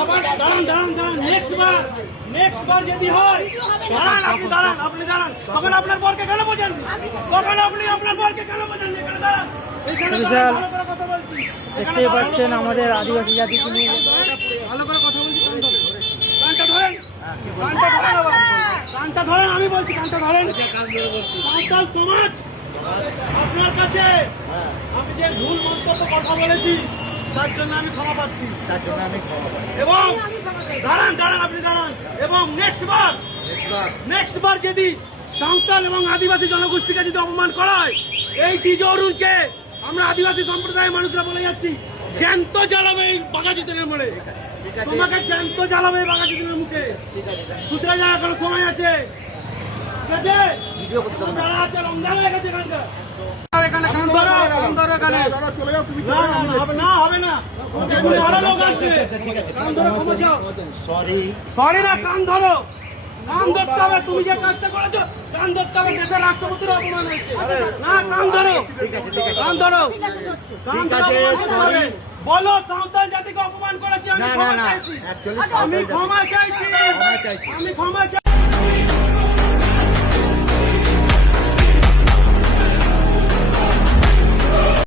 আবার দাঁড়ান দাঁড়ান দাঁড়ান নেক্সট বার যদি হয় দাঁড়ান আপনি দাঁড়ান তখন আপনার বরকে কেন বোঝান তখন আপনি আপনার বরকে কেন বোঝান এখানে দাঁড়ান স্যার দেখতে পাচ্ছেন আমাদের আদিবাসী জাতিকে নিয়ে ভালো করে কথা বলছি কানটা ধরেন কানটা ধরেন আমি বলছি কানটা ধরেন সাঁওতাল সমাজ আপনার কাছে আমি যে ভুল মন্তব্য কথা বলেছি তার জন্য আমি ক্ষমা পাচ্ছি এবং দাঁড়ান আপনি দাঁড়ান এবং নেক্সট বার যদি সাঁওতাল এবং আদিবাসী জনগোষ্ঠীকে যদি অপমান করা হয় এই টিজো অরুণকে আমরা আদিবাসী সম্প্রদায়ের মানুষরা বলে যাচ্ছি জ্যান্ত জ্বালাবে এই বাঘাযতীনের মোড়ে তোমাকে জ্যান্ত জ্বালাবে এই বাঘাযতীনের মুখে সুতরাং যাওয়ার কোনো সময় আছে ঠিক আছে যারা আছে রমজান হয়ে গেছে এখানে হবে না সরি না কান ধরো কান ধরতে হবে তুমি যে কাজটা করেছো কান ধরতে হবে দেশের রাষ্ট্রপতির অপমান হয়েছে না কান ধরো বলো সাঁওতাল জাতিকে অপমান করেছি আমি ক্ষমা চাইছি